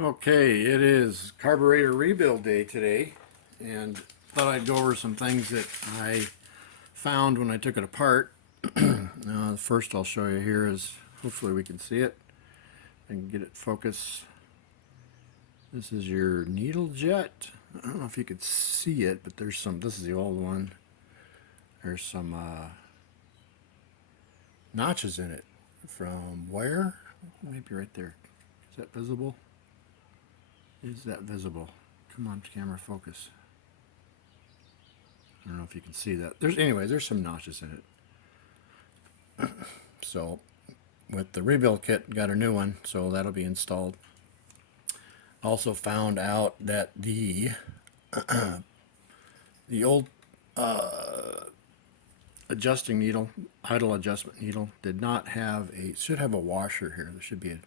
Okay, it is carburetor rebuild day today, and thought I'd go over some things that I found when I took it apart. The first I'll show you here is, hopefully we can see it and get it focus. This is your needle jet. I don't know if you could see it, but there's some, this is the old one. There's some notches in it. From where? Maybe right there. Is that visible? Is that visible? Come on, camera, focus. I don't know if you can see that. There's some notches in it. So, with the rebuild kit, got a new one, so that'll be installed. Also found out that the old adjusting needle, idle adjustment needle, did not have should have a washer here. There should be a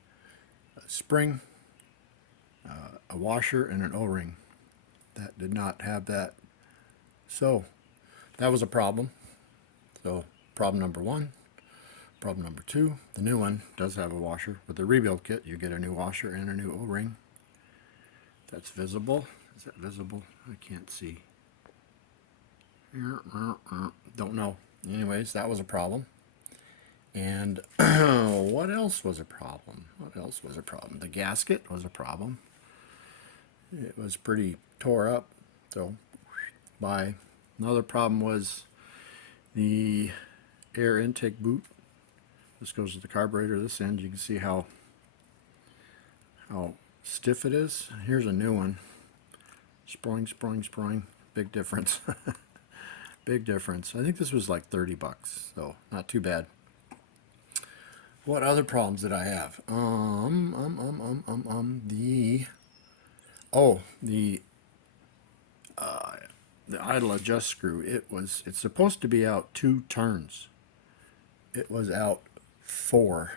spring, a washer, and an O-ring. That did not have that. So that was a problem. So problem number one. Problem number two, the new one does have a washer. With the rebuild kit, you get a new washer and a new O-ring. That's visible. Is that visible? I can't see. Don't know. Anyways, that was a problem. And what else was a problem? What else was a problem? The gasket was a problem. It was pretty tore up. So, bye. Another problem was the air intake boot. This goes to the carburetor. This end, you can see how stiff it is. Here's a new one. Sproing. Big difference. Big difference. I think this was like 30 bucks, so not too bad. What other problems did I have? The idle adjust screw. It's supposed to be out 2 turns. It was out 4.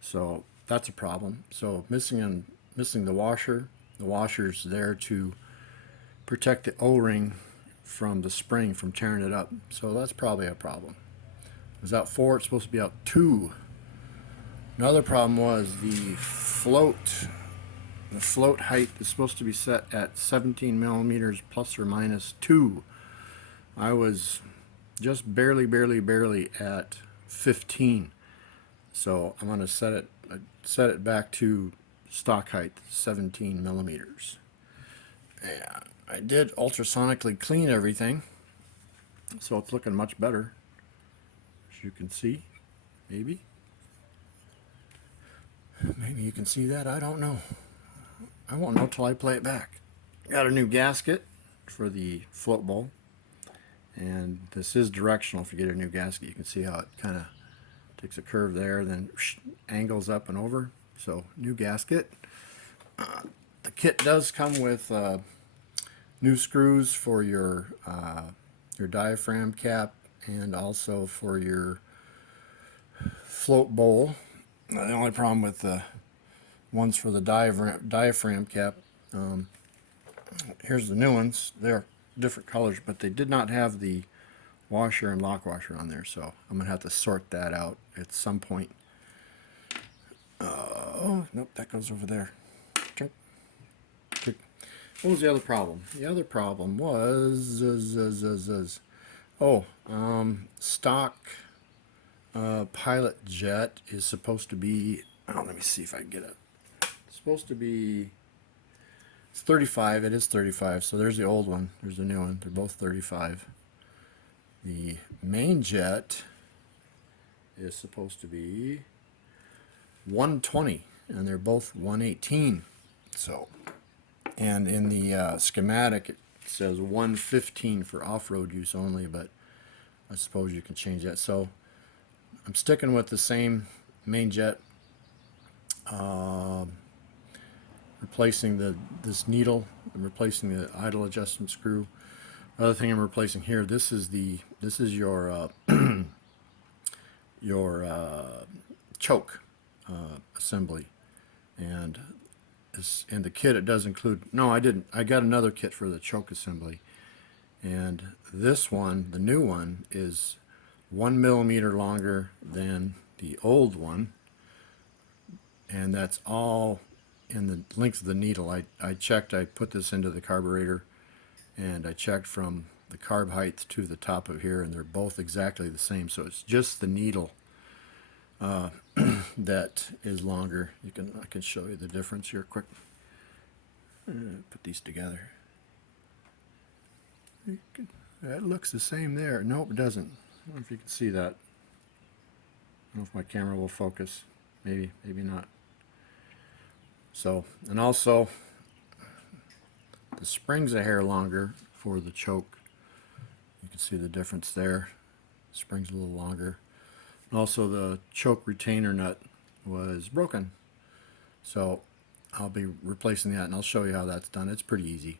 So that's a problem. So missing the washer. The washer's there to protect the O-ring from the spring from tearing it up. So that's probably a problem. It was out 4. It's supposed to be out 2. Another problem was the float. The float height is supposed to be set at 17 millimeters plus or minus 2. I was just barely at 15. So I'm going to set it back to stock height, 17 millimeters. And I did ultrasonically clean everything, so it's looking much better, as you can see. Maybe you can see that. I don't know. I won't know till I play it back. Got a new gasket for the float bowl, and this is directional. If you get a new gasket, you can see how it kind of takes a curve there, then angles up and over. So new gasket. The kit does come with new screws for your diaphragm cap and also for your float bowl. The only problem with the ones for the diaphragm cap, here's the new ones. They're different colors, but they did not have the washer and lock washer on there, so I'm gonna have to sort that out at some point. Oh nope, that goes over there. What was the other problem? The other problem was stock pilot jet is supposed to be, let me see if I can get it. It's supposed to be, it's 35. It is 35. So there's the old one, there's the new one. They're both 35. The main jet is supposed to be 120, and they're both 118. So, and in the schematic it says 115 for off-road use only, but I suppose you can change that. So I'm sticking with the same main jet, replacing this needle. I'm replacing the idle adjustment screw. Other thing I'm replacing here, this is your choke assembly, and in the kit it does include, no I didn't, I got another kit for the choke assembly, and this one, the new one, is 1 millimeter longer than the old one, and that's all in the length of the needle. I checked, I put this into the carburetor, and I checked from the carb height to the top of here, and they're both exactly the same. So it's just the needle that is longer. I can show you the difference here quick. Put these together. That looks the same there. Nope, it doesn't. I don't know if you can see that. I don't know if my camera will focus. Maybe not. So, and also the spring's a hair longer for the choke. You can see the difference there. The spring's a little longer. And also the choke retainer nut was broken. So I'll be replacing that, and I'll show you how that's done. It's pretty easy.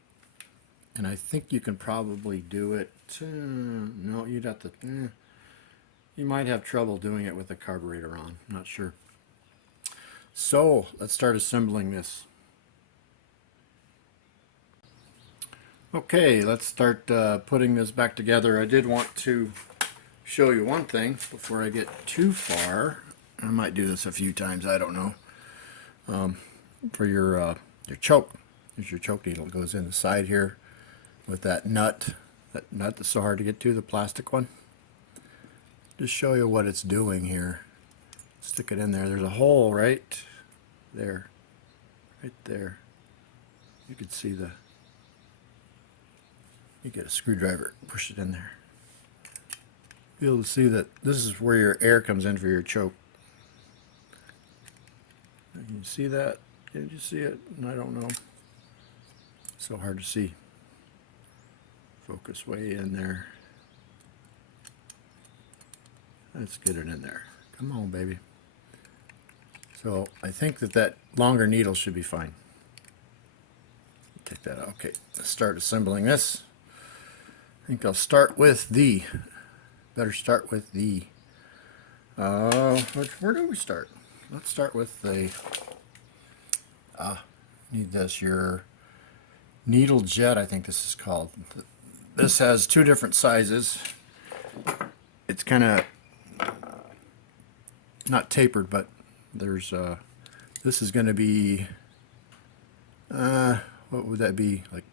And I think you can probably do it. No, you'd have to. You might have trouble doing it with the carburetor on. I'm not sure. So let's start assembling this. Okay, let's start putting this back together. I did want to show you one thing before I get too far. I might do this a few times. I don't know. For your choke, here's your choke needle. It goes in the side here with that nut. That nut that's so hard to get to, the plastic one. Just show you what it's doing here. Stick it in there. There's a hole right there. Right there. You can see the... You get a screwdriver, push it in there. Be able to see that this is where your air comes in for your choke. Can you see that? Can you see it? I don't know. So hard to see. Focus way in there. Let's get it in there. Come on, baby. So I think that longer needle should be fine. Take that out. Okay, let's start assembling this. I think I'll start with the. Better start with the. Where do we start? Let's start with the. Need this. Your needle jet, I think this is called. This has two different sizes. It's kind of not tapered, but there's this is going to be what would that be, like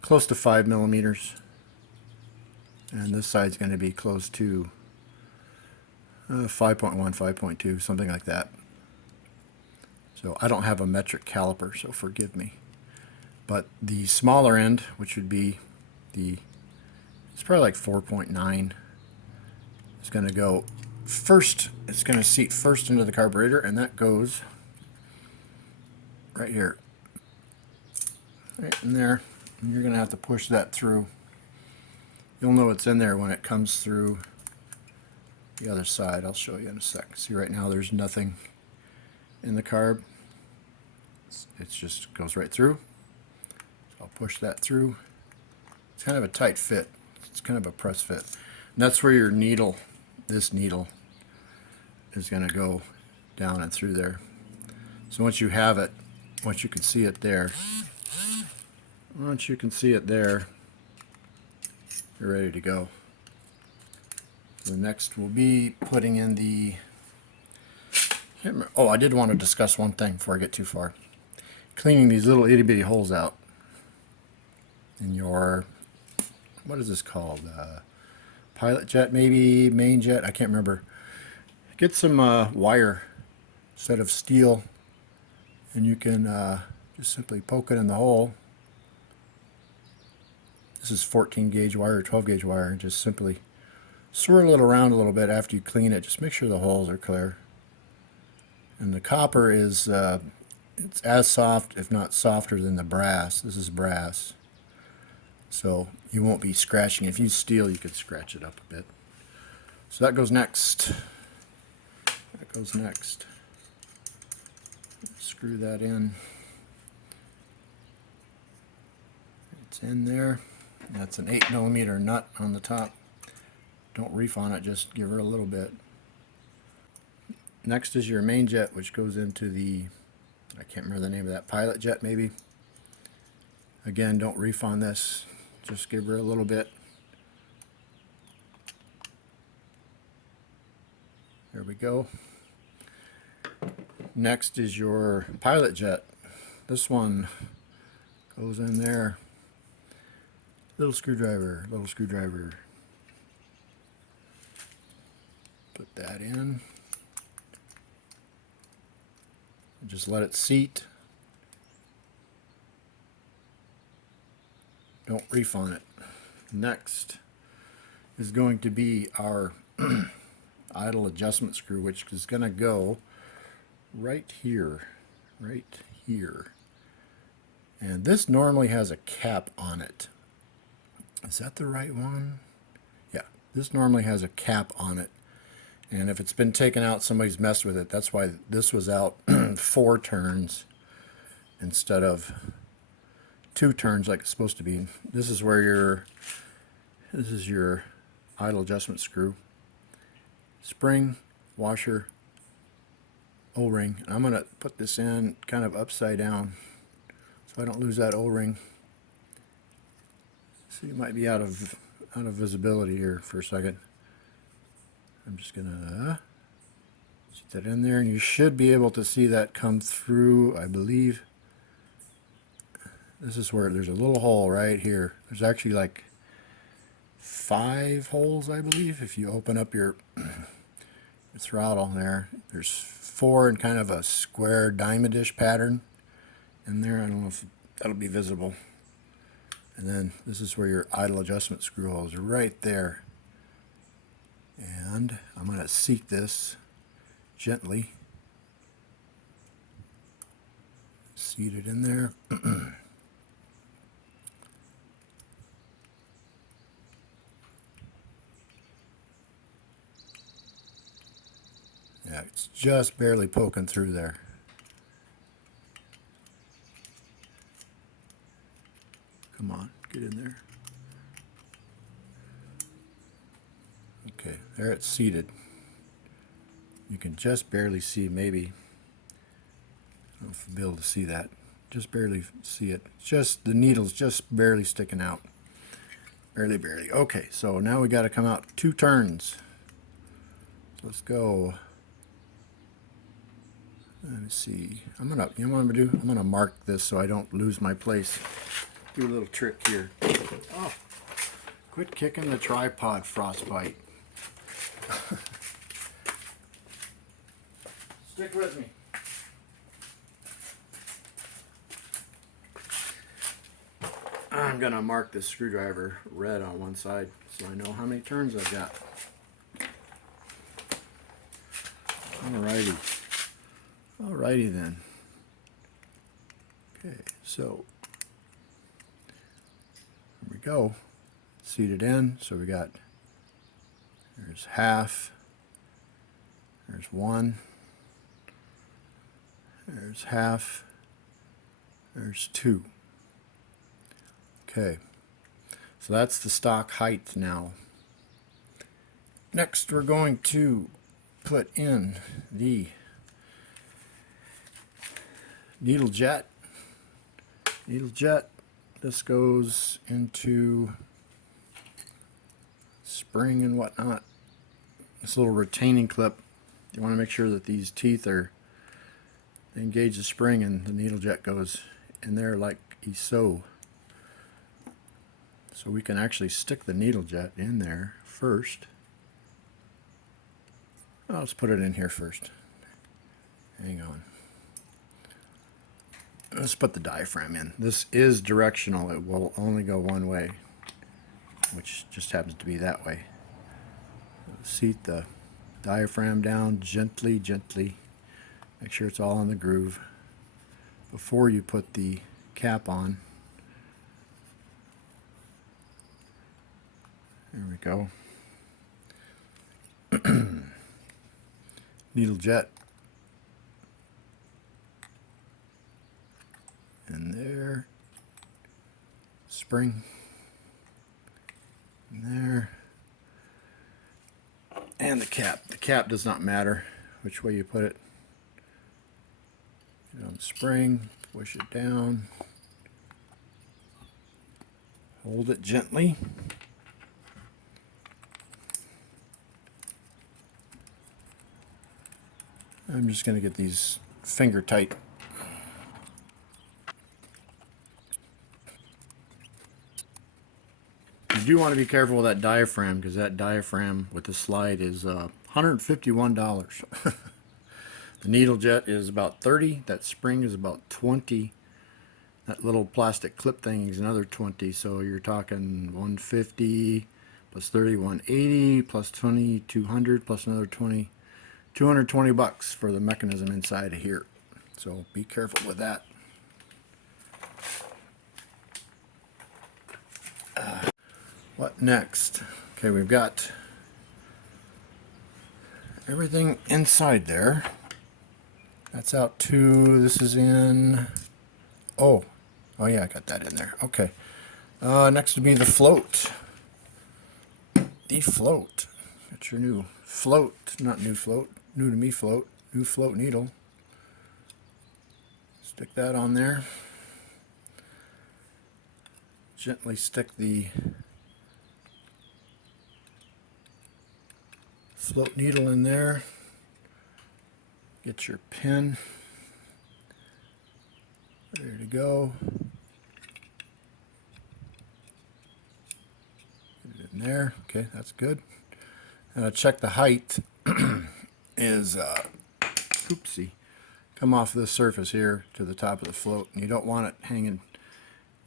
close to 5 millimeters, and this side's going to be close to 5.1, 5.2, something like that. So I don't have a metric caliper, so forgive me. But the smaller end, which would be it's probably like 4.9, is going to go first. It's going to seat first into the carburetor, and that goes right here, right in there. And you're going to have to push that through. You'll know it's in there when it comes through the other side. I'll show you in a sec. See, right now there's nothing in the carb. It just goes right through. So I'll push that through. It's kind of a tight fit. It's kind of a press fit. And that's where your needle, this needle, is going to go down and through there. So once you have it, once you can see it there, you're ready to go. The next will be putting in the... Oh, I did want to discuss one thing before I get too far. Cleaning these little itty bitty holes out in your... What is this called? Pilot jet, maybe? Main jet? I can't remember. Get some wire instead of steel, and you can just simply poke it in the hole. This is 14 gauge wire or 12 gauge wire, and just simply swirl it around a little bit after you clean it. Just make sure the holes are clear. And the copper is it's as soft, if not softer, than the brass. This is brass, so you won't be scratching. If you use steel, you could scratch it up a bit. So that goes next. That goes next. Screw that in. It's in there. That's an 8 millimeter nut on the top. Don't reef on it, just give her a little bit. Next is your main jet, which goes into the, I can't remember the name of that, pilot jet maybe. Again, don't reef on this, just give her a little bit. There we go. Next is your pilot jet. This one goes in there. Little screwdriver, little screwdriver. Put that in. And just let it seat. Don't reef on it. Next is going to be our idle adjustment screw, which is going to go right here, right here. And this normally has a cap on it. Is that the right one? Yeah, this normally has a cap on it. And if it's been taken out, somebody's messed with it. That's why this was out 4 turns instead of 2 turns like it's supposed to be. This is where this is your idle adjustment screw. Spring, washer, O-ring. I'm going to put this in kind of upside down so I don't lose that O-ring. So you might be out of visibility here for a second. I'm just gonna set that in there, and you should be able to see that come through, I believe. This is where there's a little hole right here. There's actually like 5 holes, I believe, if you open up your throttle there. There's 4 in kind of a square diamond-ish pattern in there. I don't know if that'll be visible. And then this is where your idle adjustment screw hole is right there. And I'm going to seat this gently. Seat it in there. Yeah, it's just barely poking through there. Come on, get in there. Okay, there it's seated. You can just barely see, maybe. I don't know if you'll be able to see that. Just barely see it. Just the needle's just barely sticking out. Barely, barely. Okay, so now we got to come out 2 turns. So let's go. Let me see. You know what I'm gonna do? I'm gonna mark this so I don't lose my place. Do a little trick here. Oh, quit kicking the tripod, Frostbite. Stick with me. I'm gonna mark this screwdriver red on one side so I know how many turns I've got. Alrighty. Alrighty then. Okay, so here we go. Seated in, so we got, there's half, there's 1, there's half, there's 2. Okay, so that's the stock height now. Next we're going to put in the needle jet. Needle jet, this goes into spring and whatnot. This little retaining clip, you want to make sure that these teeth they engage the spring and the needle jet goes in there like so. So we can actually stick the needle jet in there first. Well, let's put it in here first. Hang on. Let's put the diaphragm in. This is directional. It will only go one way, which just happens to be that way. Seat the diaphragm down gently, gently. Make sure it's all in the groove before you put the cap on. There we go. Needle jet. In there. Spring. In there. And the cap. The cap does not matter which way you put it. Get on the spring, push it down. Hold it gently. I'm just going to get these finger tight. You do want to be careful with that diaphragm, because that diaphragm with the slide is $151. The needle jet is about 30. That spring is about 20. That little plastic clip thing is another 20. So you're talking 150 plus 30, 180 plus 20, 200 plus another 20, 220 bucks for the mechanism inside of here. So be careful with that. What next? Okay, we've got everything inside there. That's out to, this is in, oh yeah, I got that in there. Okay. Next would be the float. The float. That's your new float, not new float, new to me float, new float needle. Stick that on there. Gently stick the float needle in there. Get your pin. There to go. Get it in there. Okay, that's good. Check the height is, oopsie, come off this surface here to the top of the float, and you don't want it hanging.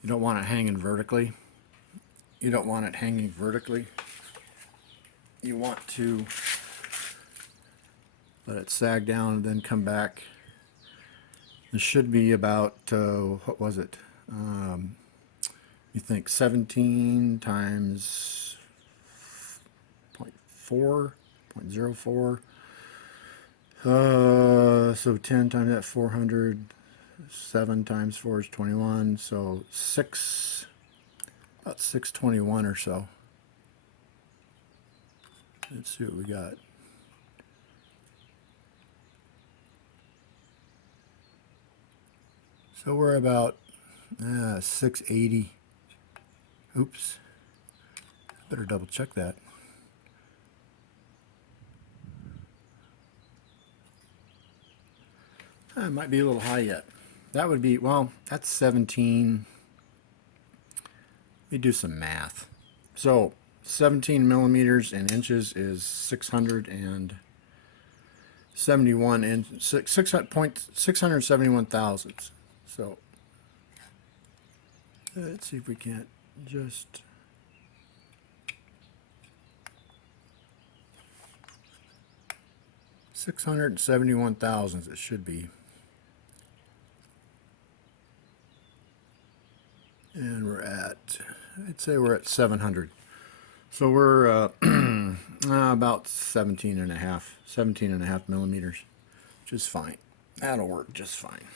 You don't want it hanging vertically. You don't want it hanging vertically. You want to let it sag down and then come back. This should be about, what was it? You think 17 times 0.4, 0.04. So 10 times that, 400. 7 times 4 is 21. So about 621 or so. Let's see what we got. So we're about 680. Oops. Better double check that. It might be a little high yet. That would be, well, that's 17. Let me do some math. So 17 millimeters in inches is 671 inch, 671 thousandths. So let's see if we can't just $671 thousandths it should be. And we're at, I'd say we're at 700. So we're about 17 and a half millimeters, which is fine. That'll work just fine.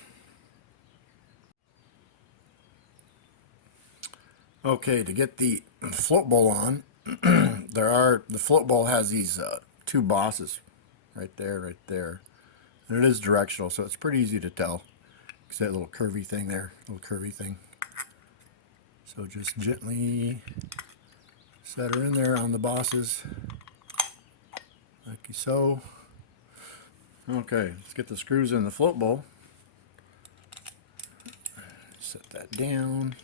Okay, to get the float bowl on, the float bowl has these two bosses right there, and it is directional, so it's pretty easy to tell. See that little curvy thing there, So just gently set her in there on the bosses, like so. Okay, let's get the screws in the float bowl. Set that down.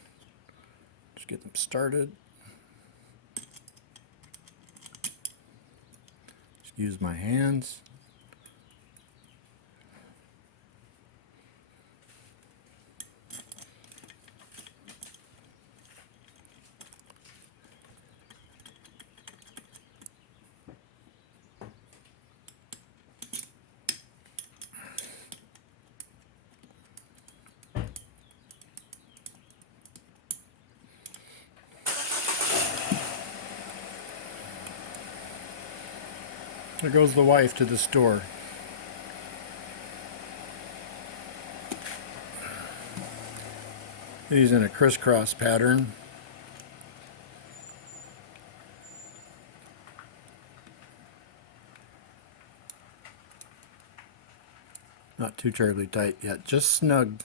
Just get them started. Just use my hands. There goes the wife to the store. These in a crisscross pattern. Not too terribly tight yet, just snug.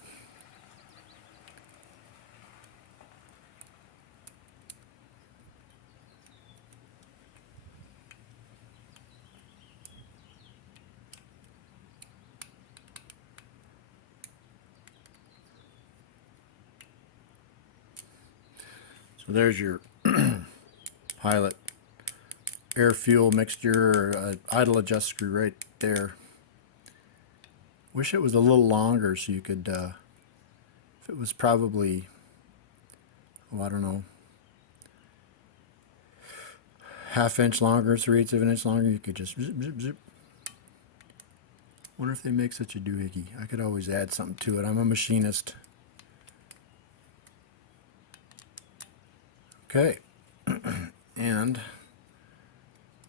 So there's your pilot air fuel mixture, idle adjust screw right there. Wish it was a little longer so you could, if it was probably, oh, I don't know, ½ inch longer, 3/8 of an inch longer, you could just zip, zip, zip. Wonder if they make such a doohickey. I could always add something to it. I'm a machinist. Okay, and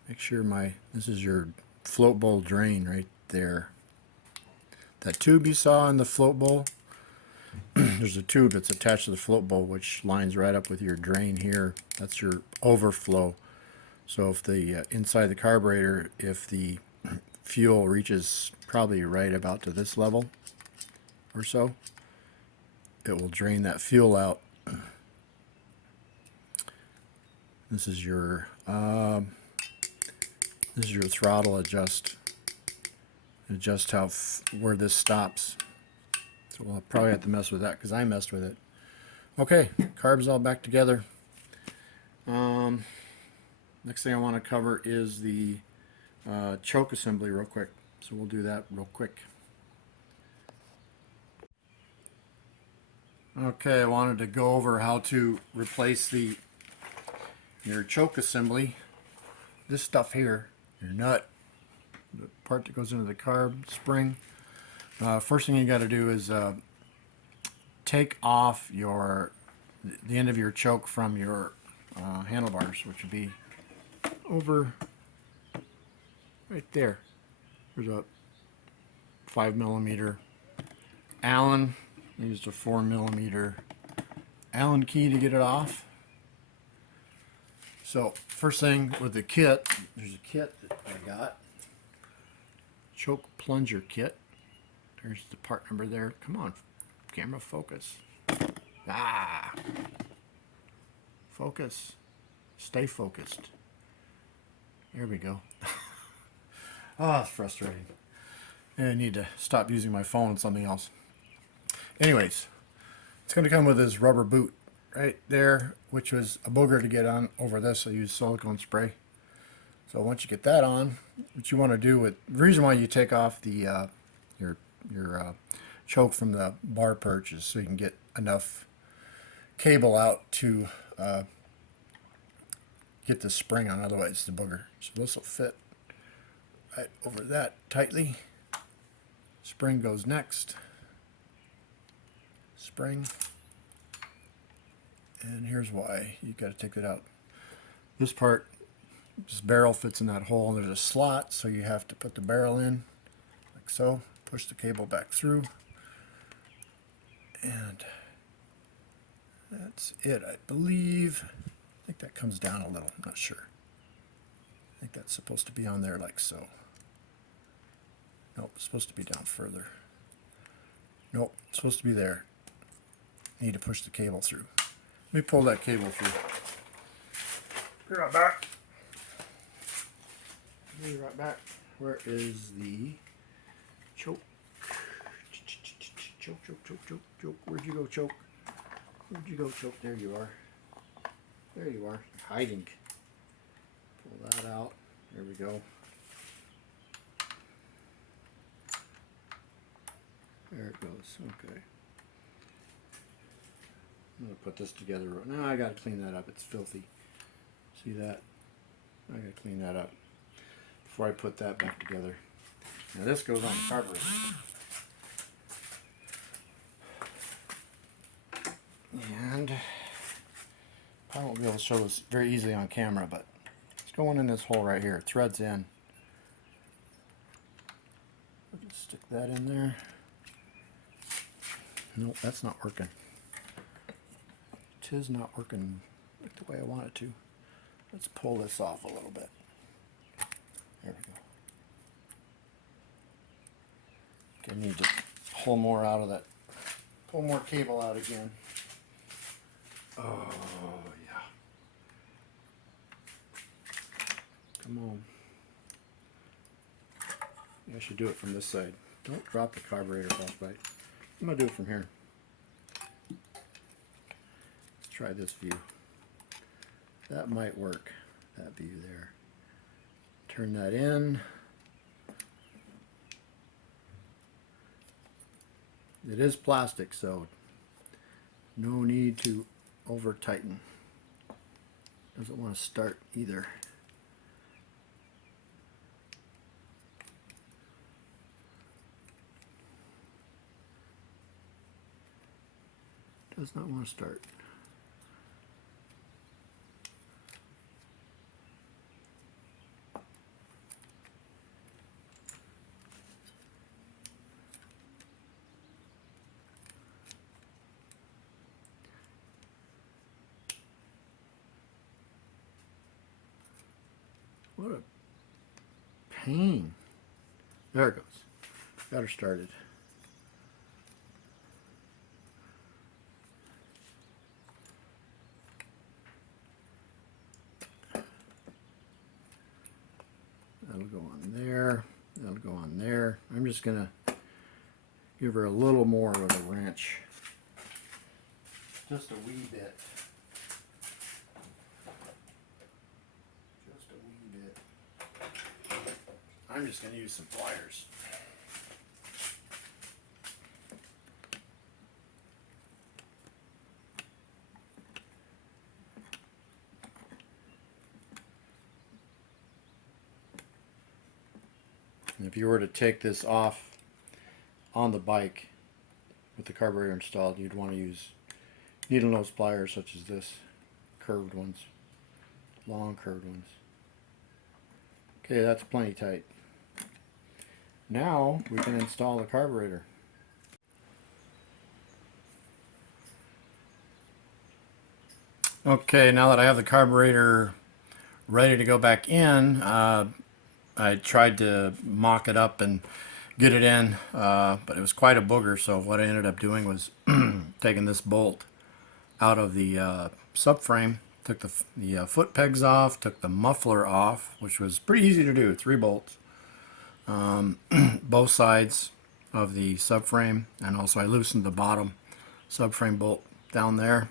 make sure this is your float bowl drain right there. That tube you saw in the float bowl, there's a tube that's attached to the float bowl which lines right up with your drain here. That's your overflow. So if the inside the carburetor, if the fuel reaches probably right about to this level or so, it will drain that fuel out. This is your throttle adjust how where this stops. So we'll probably have to mess with that because I messed with it. Okay, carb's all back together. Next thing I want to cover is the choke assembly real quick. So we'll do that real quick. Okay, I wanted to go over how to replace your choke assembly. This stuff here, your nut, the part that goes into the carb spring. First thing you got to do is take off the end of your choke from your handlebars, which would be over right there. There's a 5mm Allen. I used a 4mm Allen key to get it off. So first thing with the kit, there's a kit that I got. Choke plunger kit. There's the part number there. Come on, camera, focus. Ah, focus. Stay focused. There we go. Oh, it's frustrating. I need to stop using my phone on something else. Anyways, it's going to come with this rubber boot right there, which was a booger to get on over this. I use silicone spray. So once you get that on, what you want to do the reason why you take off the your choke from the bar perch is so you can get enough cable out to get the spring on, otherwise it's the booger. So this will fit right over that tightly. Spring goes next. Spring. And here's why you got to take it out. This barrel fits in that hole, and there's a slot, so you have to put the barrel in like so. Push the cable back through, and that's it, I believe. I think that comes down a little, I'm not sure. I think that's supposed to be on there like so. Nope, it's supposed to be down further. Nope, it's supposed to be there. Need to push the cable through. Let me pull that cable through. Be right back. Be right back. Where is the choke? Choke, choke, choke, choke, choke. Where'd you go, choke? Where'd you go, choke? There you are. There you are. You're hiding. Pull that out. There we go. There it goes. Okay. I'm going to put this together. Now I got to clean that up. It's filthy. See that? I got to clean that up before I put that back together. Now this goes on the carburetor. And I won't be able to show this very easily on camera, but it's going in this hole right here. It threads in. I'll just stick that in there. Nope, that's not working. It is not working like the way I want it to. Let's pull this off a little bit. There we go. Okay, I need to pull more out of that. Pull more cable out again. Oh, yeah. Come on. Yeah, I should do it from this side. Don't drop the carburetor off, right? I'm going to do it from here. Let's try this view. That might work, that view there. Turn that in. It is plastic, so no need to over tighten. Doesn't want to start either. Does not want to start. What a pain. There it goes. Got her started. That'll go on there. That'll go on there. I'm just going to give her a little more of a wrench. Just a wee bit. Just a wee bit. I'm just going to use some pliers. And if you were to take this off on the bike with the carburetor installed, you'd want to use needle nose pliers such as this, curved ones, long curved ones. Okay, that's plenty tight. Now we can install the carburetor. Okay, now that I have the carburetor ready to go back in, I tried to mock it up and get it in, but it was quite a booger, so what I ended up doing was taking this bolt out of the subframe, took the foot pegs off, took the muffler off, which was pretty easy to do, 3 bolts, both sides of the subframe, and also I loosened the bottom subframe bolt down there.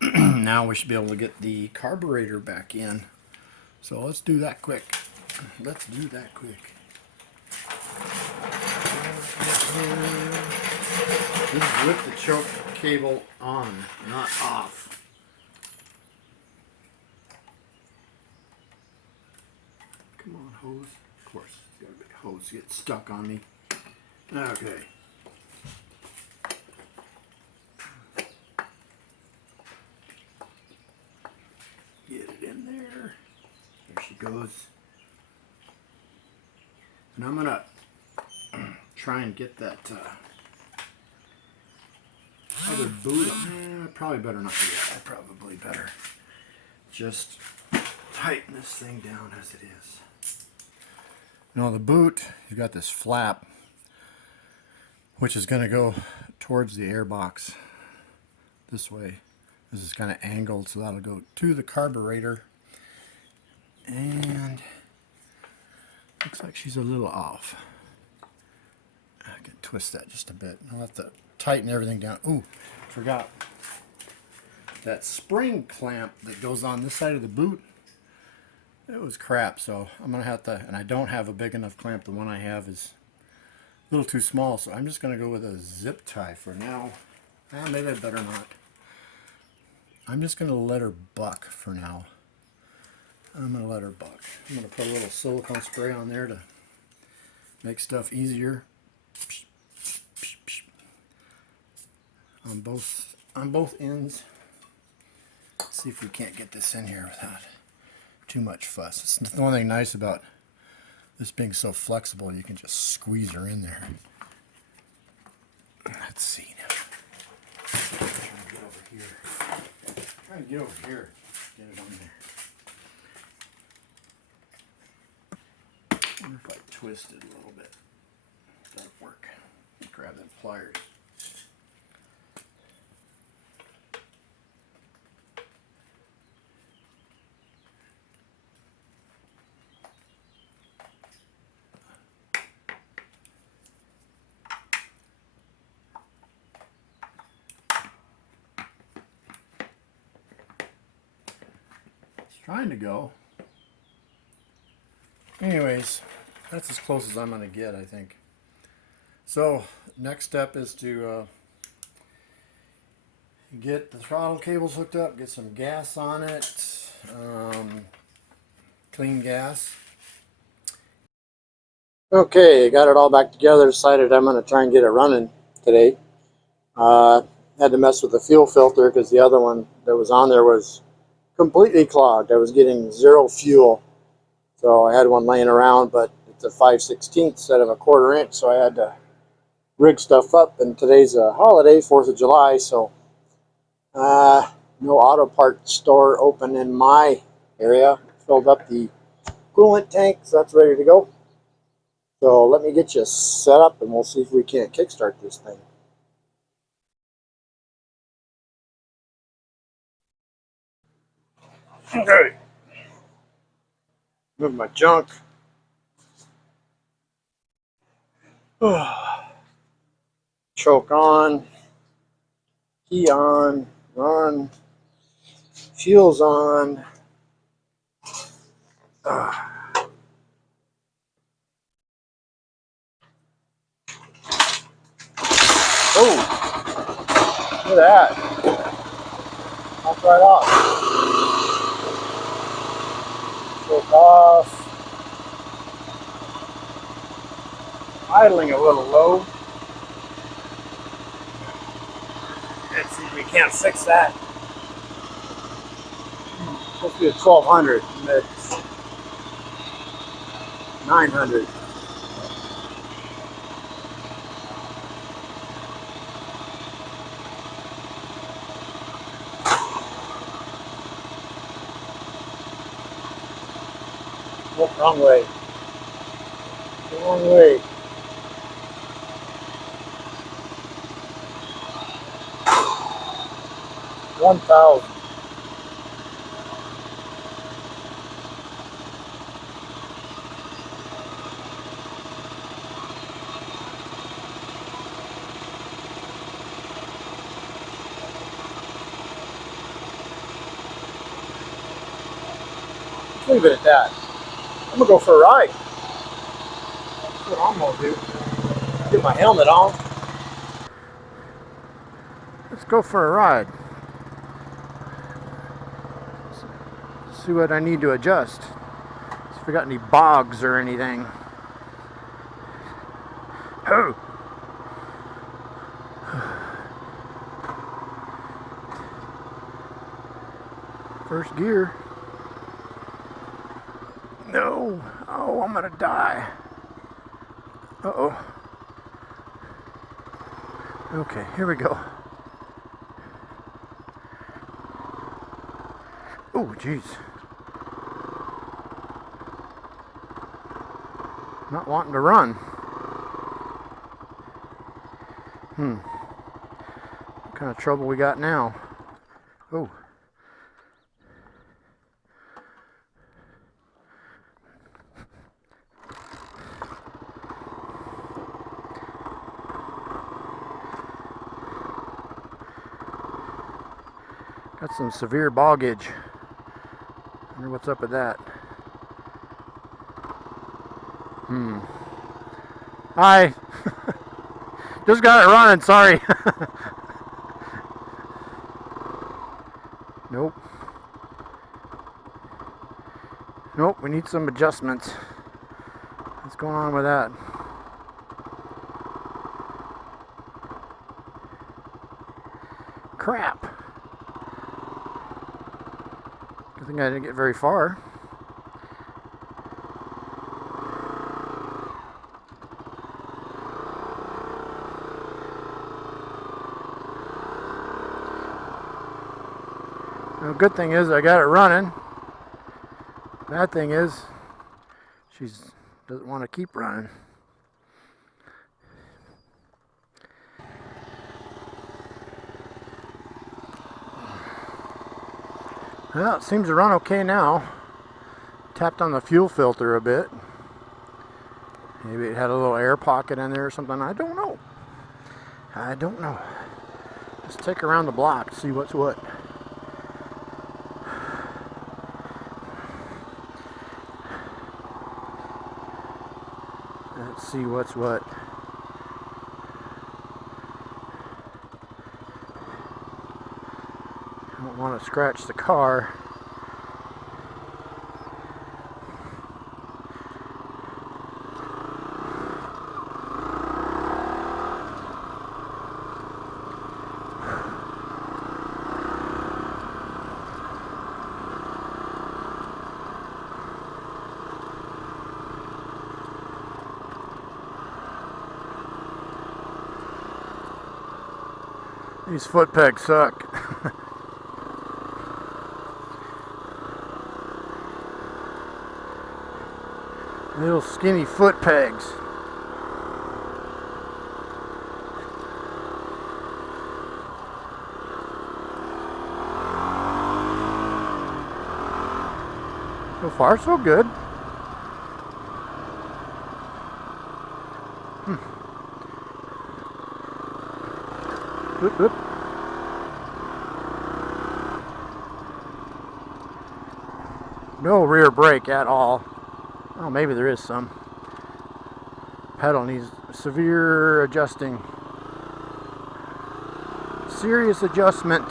Now we should be able to get the carburetor back in, so let's do that quick. Let's do that quick. This is with the choke cable on, not off. Come on, hose. Of course, it's got a big hose to get stuck on me. Okay. Get it in there. There she goes. And I'm gonna try and get that other boot. Probably better not do that. Probably better just tighten this thing down as it is. Now the boot, you've got this flap, which is going to go towards the air box this way. This is kind of angled, so that'll go to the carburetor. And looks like she's a little off. I can twist that just a bit. I'll have to tighten everything down. Ooh, forgot. That spring clamp that goes on this side of the boot, it was crap, so I'm going to have to, and I don't have a big enough clamp. The one I have is a little too small, so I'm just going to go with a zip tie for now. Maybe I better not. I'm just going to let her buck for now. I'm going to let her buck. I'm going to put a little silicone spray on there to make stuff easier. On both ends. Let's see if we can't get this in here without too much fuss. It's the one thing nice about this being so flexible, you can just squeeze her in there. Let's see now. Try and get over here. Try and get over here. Get it on there. I wonder if I twist it a little bit. That'll work. Grab them pliers. trying to go. Anyways, that's as close as I'm going to get, I think. So, next step is to get the throttle cables hooked up, get some gas on it, clean gas. Okay, got it all back together, decided I'm going to try and get it running today. Had to mess with the fuel filter because the other one that was on there was completely clogged. I was getting zero fuel. So I had one laying around, but it's a 5/16 instead of a 1/4 inch, so I had to rig stuff up. And today's a holiday, 4th of July, so no auto parts store open in my area. Filled up the coolant tank, so that's ready to go. So let me get you set up and we'll see if we can't kickstart this thing. Okay. Move my junk. Choke on. Key on. Run. Fuel's on. Oh, look at that. Off right off. Choke off. Idling a little low. Let's see if we can't fix that. Supposed to be a 1200, but it's 900. Oh, wrong way. Wrong way. $1,000. Leave it at that. I'm gonna go for a ride. That's what I'm gonna do. Get my helmet on. Let's go for a ride. See what I need to adjust. See if we got any bogs or anything. Oh. First gear. No. Oh, I'm gonna die. Uh-oh. Okay, here we go. Oh, jeez. Not wanting to run. What kind of trouble we got now? Oh. Got some severe boggage. Wonder what's up with that. Hi. Just got it running, sorry. Nope. Nope, we need some adjustments. What's going on with that? Crap. I think I didn't get very far. The good thing is I got it running. Bad thing is she doesn't want to keep running. Well, it seems to run okay now. Tapped on the fuel filter a bit. Maybe it had a little air pocket in there or something. I don't know. I don't know. Let's take around the block to see what's what. Let's see what's what. I don't want to scratch the car. These foot pegs suck. Little skinny foot pegs. So far, so good. Oop, oop. No rear brake at all. Oh, maybe there is some. Pedal needs severe adjusting. Serious adjustment.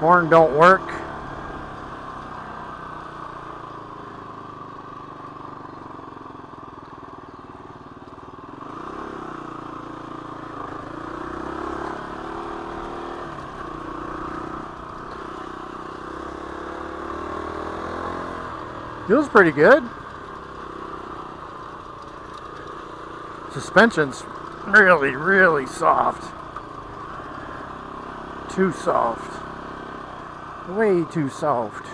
Horn don't work. Feels pretty good. Suspension's really, really soft. Too soft. Way too soft.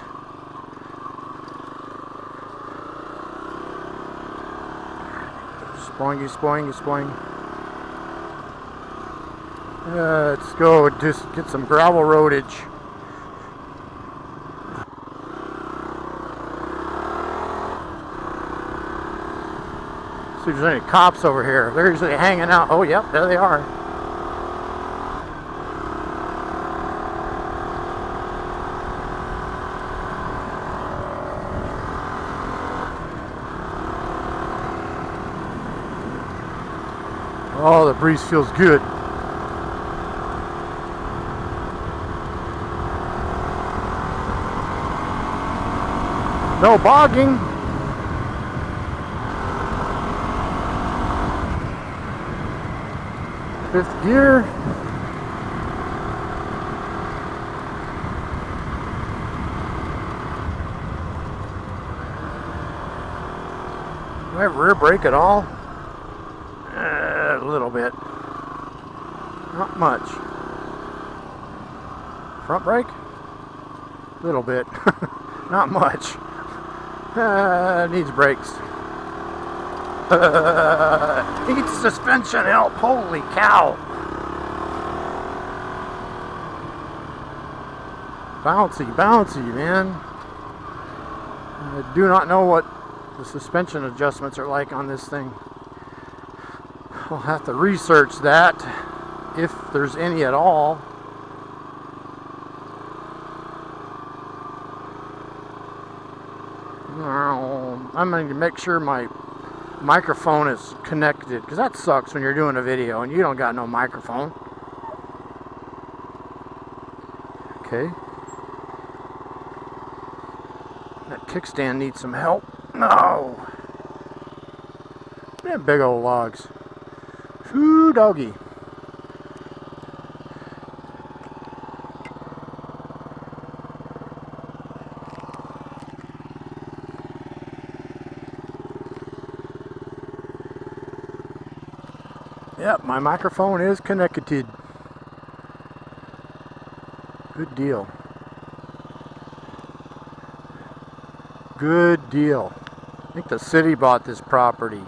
Spoingy, spoingy, spoing. Let's go just get some gravel roadage. See if there's any cops over here. They're usually hanging out. Oh, yep, there they are. Oh, the breeze feels good. No bogging. Fifth gear. Do I have rear brake at all? A little bit. Not much. Front brake? A little bit. Not much. Needs brakes. Needs suspension help. Holy cow. Bouncy, bouncy, man. I do not know what the suspension adjustments are like on this thing. I'll have to research that, if there's any at all. I'm going to make sure my microphone is connected, because that sucks when you're doing a video and you don't got no microphone. Okay. That kickstand needs some help. No! Yeah, big old logs. Ooh, doggy. Yep, my microphone is connected. Good deal. Good deal. I think the city bought this property.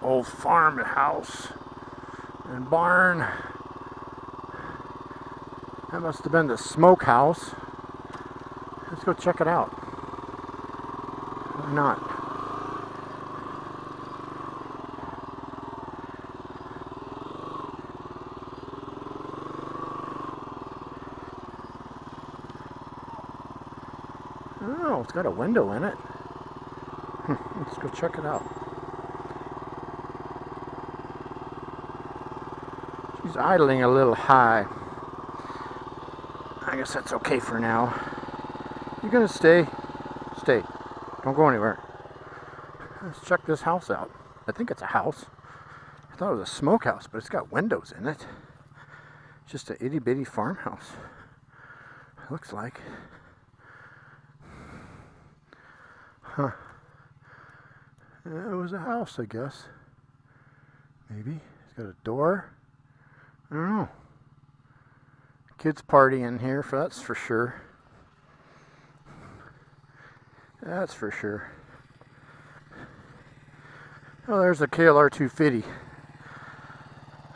Old farmhouse and barn. That must have been the smokehouse. Let's go check it out. Why not? Oh, it's got a window in it. Let's go check it out. She's idling a little high. I guess that's okay for now. You gonna stay? Stay. Don't go anywhere. Let's check this house out. I think it's a house. I thought it was a smokehouse, but it's got windows in it. It's just an itty bitty farmhouse. It looks like. Huh. It was a house, I guess. Maybe. It's got a door. I don't know. Kids party in here, that's for sure. That's for sure. Oh, there's a KLR 250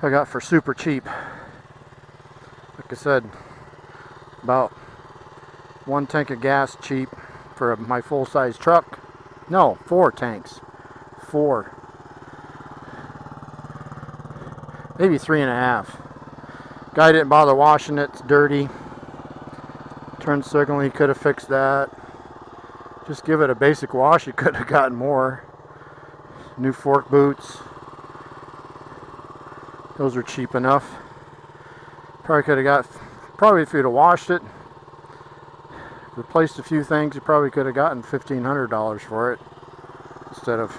I got for super cheap. Like I said, about 1 tank of gas cheap for my full-size truck. No, 4 tanks. 4. Maybe 3.5. Guy didn't bother washing it. It's dirty. Turn signal, he could have fixed that. Just give it a basic wash, you could have gotten more. New fork boots. Those are cheap enough. Probably could have got, probably if you'd have washed it, replaced a few things, you probably could have gotten $1,500 for it. Instead of,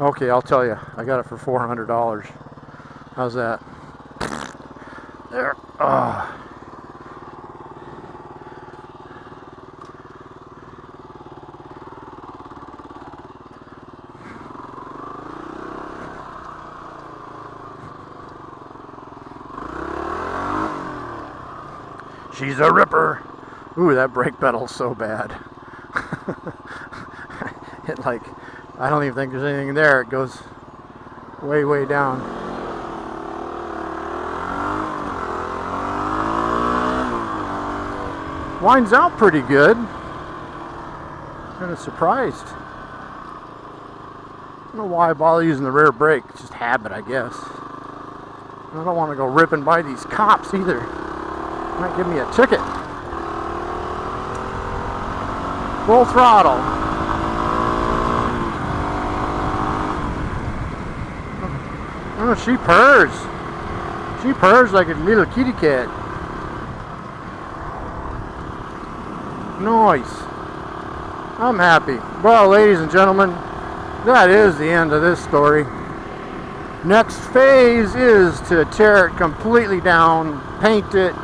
okay, I'll tell you, I got it for $400. How's that? There. She's a ripper. Ooh, that brake pedal's so bad. It like, I don't even think there's anything there. It goes way, way down. Winds out pretty good. Kind of surprised. I don't know why I bother using the rear brake. It's just habit, I guess. I don't want to go ripping by these cops either. Might give me a ticket. Full throttle. Oh, she purrs. She purrs like a little kitty cat. Nice. I'm happy. Well, ladies and gentlemen, that is the end of this story. Next phase is to tear it completely down, paint it,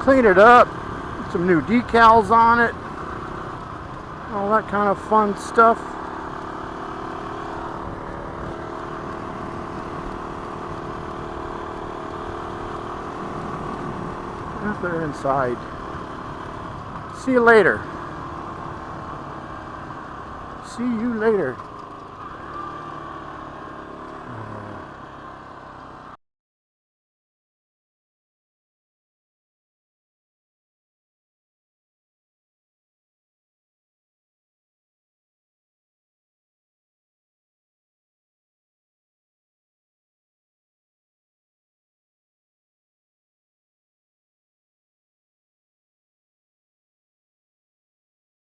clean it up, put some new decals on it, all that kind of fun stuff. If they're inside. See you later. See you later.